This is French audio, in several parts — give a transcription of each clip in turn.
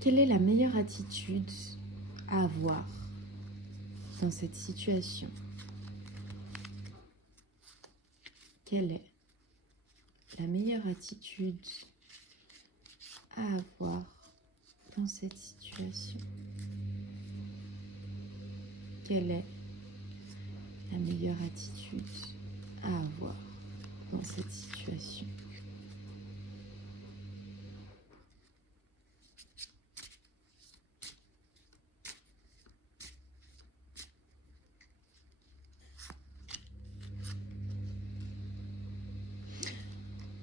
Quelle est la meilleure attitude à avoir dans cette situation? Quelle est la meilleure attitude à avoir dans cette situation? Quelle est la meilleure attitude à avoir dans cette situation?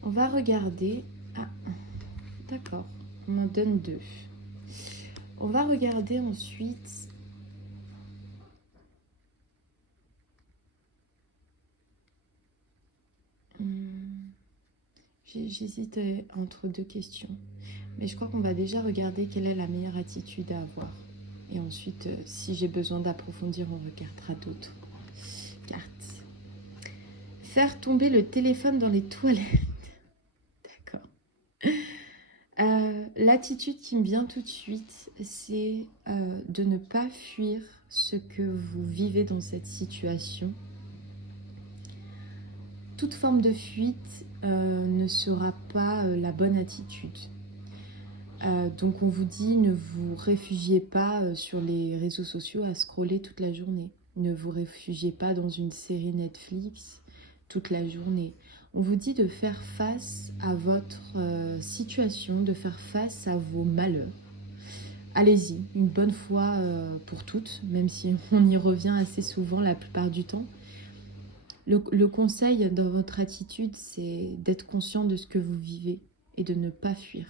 On va regarder... Ah, d'accord, on m'en donne 2. On va regarder ensuite... J'hésite entre 2 questions. Mais je crois qu'on va déjà regarder quelle est la meilleure attitude à avoir. Et ensuite, si j'ai besoin d'approfondir, on regardera d'autres cartes. Faire tomber le téléphone dans les toilettes. D'accord. L'attitude qui me vient tout de suite, c'est de ne pas fuir ce que vous vivez dans cette situation. Toute forme de fuite ne sera pas la bonne attitude. Donc on vous dit, ne vous réfugiez pas sur les réseaux sociaux à scroller toute la journée. Ne vous réfugiez pas dans une série Netflix toute la journée. On vous dit de faire face à votre situation, de faire face à vos malheurs. Allez-y, une bonne fois pour toutes, même si on y revient assez souvent la plupart du temps. Le conseil dans votre attitude, c'est d'être conscient de ce que vous vivez et de ne pas fuir.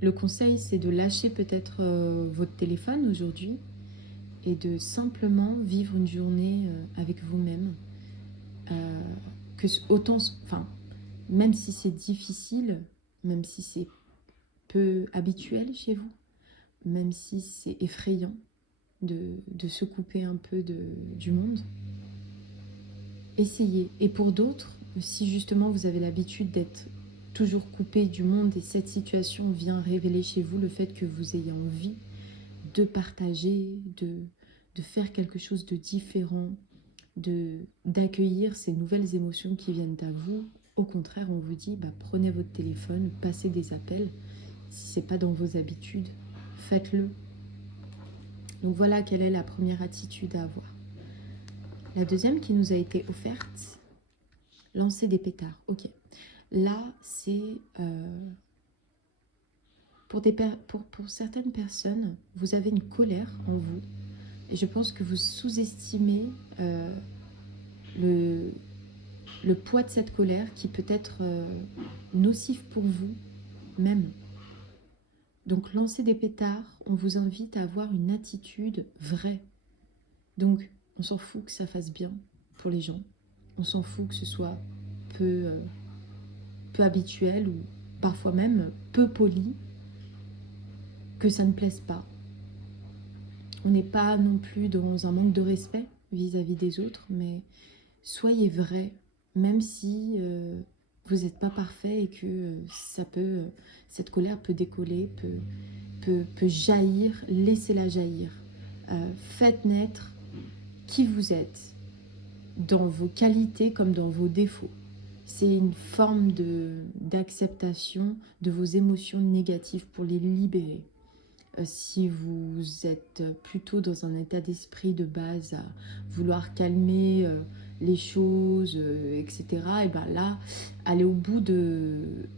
Le conseil, c'est de lâcher peut-être votre téléphone aujourd'hui et de simplement vivre une journée avec vous-même. Même si c'est difficile, même si c'est peu habituel chez vous, même si c'est effrayant de se couper un peu du monde, essayez. Et pour d'autres, si justement vous avez l'habitude d'être toujours coupé du monde et cette situation vient révéler chez vous le fait que vous ayez envie de partager, de faire quelque chose de différent, d'accueillir ces nouvelles émotions qui viennent à vous. Au contraire, on vous dit, prenez votre téléphone, passez des appels. Si ce n'est pas dans vos habitudes, faites-le. Donc voilà quelle est la première attitude à avoir. La deuxième qui nous a été offerte, lancer des pétards. Ok. Là, c'est pour certaines personnes, vous avez une colère en vous. Et je pense que vous sous-estimez le poids de cette colère qui peut être nocif pour vous même. Donc, lancer des pétards, on vous invite à avoir une attitude vraie. Donc, on s'en fout que ça fasse bien pour les gens. On s'en fout que ce soit peu habituel ou parfois même peu poli, que ça ne plaise pas. On n'est pas non plus dans un manque de respect vis-à-vis des autres, mais soyez vrai, même si vous n'êtes pas parfait et que cette colère peut décoller, peut jaillir, laissez-la jaillir. Faites naître qui vous êtes, dans vos qualités comme dans vos défauts. C'est une forme d'acceptation de vos émotions négatives pour les libérer. Si vous êtes plutôt dans un état d'esprit de base à vouloir calmer les choses, etc., et bien là, allez au bout de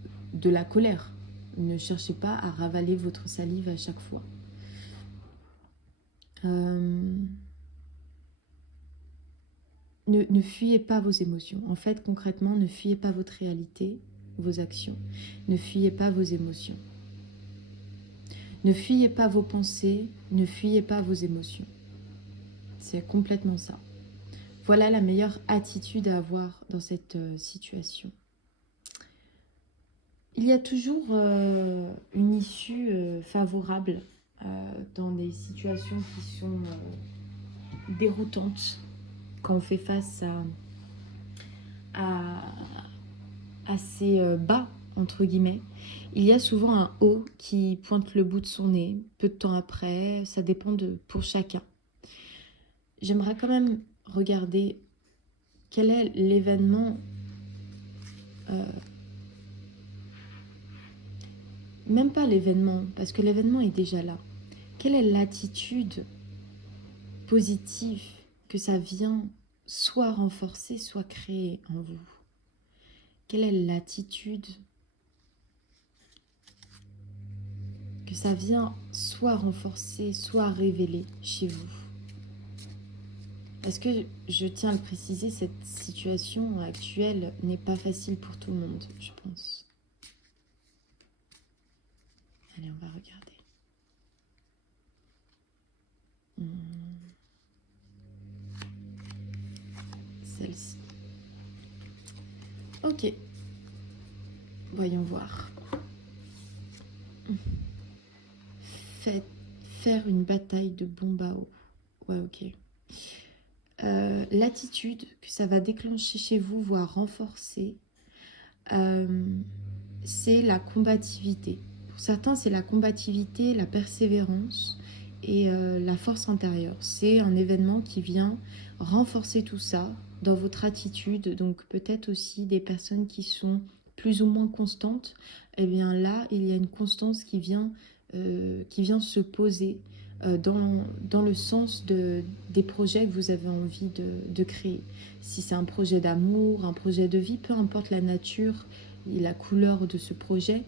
la colère. Ne cherchez pas à ravaler votre salive à chaque fois. Ne fuyez pas vos émotions. En fait, concrètement, ne fuyez pas votre réalité, vos actions. Ne fuyez pas vos émotions. Ne fuyez pas vos pensées, ne fuyez pas vos émotions. C'est complètement ça. Voilà la meilleure attitude à avoir dans cette situation. Il y a toujours une issue favorable dans des situations qui sont déroutantes quand on fait face à ces bas entre guillemets, il y a souvent un haut qui pointe le bout de son nez, peu de temps après, ça dépend pour chacun. J'aimerais quand même regarder quel est l'événement, même pas l'événement, parce que l'événement est déjà là. Quelle est l'attitude positive que ça vient soit renforcer, soit créer en vous? Quelle est l'attitude que ça vient soit renforcer, soit révéler chez vous? Parce que je tiens à le préciser, cette situation actuelle n'est pas facile pour tout le monde, je pense. Allez, on va regarder. Celle-ci. Ok. Voyons voir. Faire une bataille de Bombao. Ouais, ok. L'attitude que ça va déclencher chez vous, voire renforcer, c'est la combativité. Pour certains, c'est la combativité, la persévérance et la force intérieure. C'est un événement qui vient renforcer tout ça dans votre attitude. Donc peut-être aussi des personnes qui sont plus ou moins constantes. Eh bien là, il y a une constance qui vient se poser dans le sens des projets que vous avez envie de créer. Si c'est un projet d'amour, un projet de vie, peu importe la nature et la couleur de ce projet,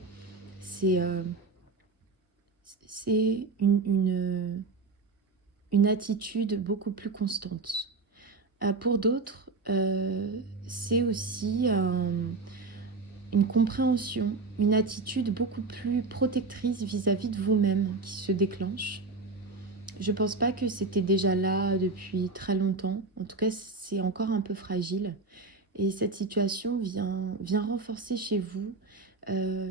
c'est une attitude beaucoup plus constante. Pour d'autres, c'est aussi une compréhension, une attitude beaucoup plus protectrice vis-à-vis de vous-même qui se déclenche. Je pense pas que c'était déjà là depuis très longtemps. En tout cas, c'est encore un peu fragile. Et cette situation vient renforcer chez vous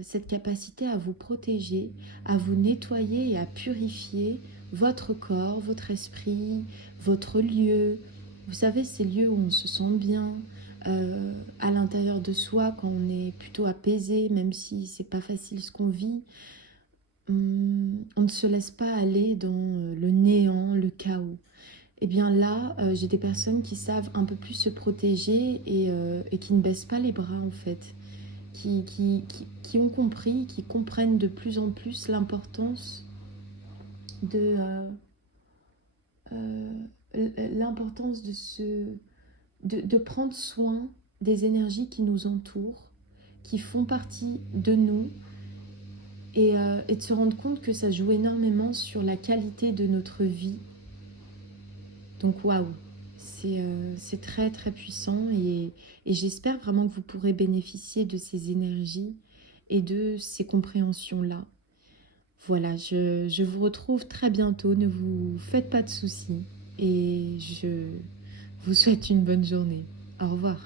cette capacité à vous protéger, à vous nettoyer et à purifier votre corps, votre esprit, votre lieu. Vous savez, ces lieux où on se sent bien, à l'intérieur de soi, quand on est plutôt apaisé, même si c'est pas facile ce qu'on vit. On ne se laisse pas aller dans le néant, le chaos. Et bien là, j'ai des personnes qui savent un peu plus se protéger et qui ne baissent pas les bras en fait, qui ont compris, qui comprennent de plus en plus l'importance de l'importance de prendre soin des énergies qui nous entourent, qui font partie de nous, et de se rendre compte que ça joue énormément sur la qualité de notre vie. Donc waouh, c'est très très puissant et j'espère vraiment que vous pourrez bénéficier de ces énergies et de ces compréhensions-là. Voilà, je vous retrouve très bientôt, ne vous faites pas de soucis et je vous souhaite une bonne journée. Au revoir.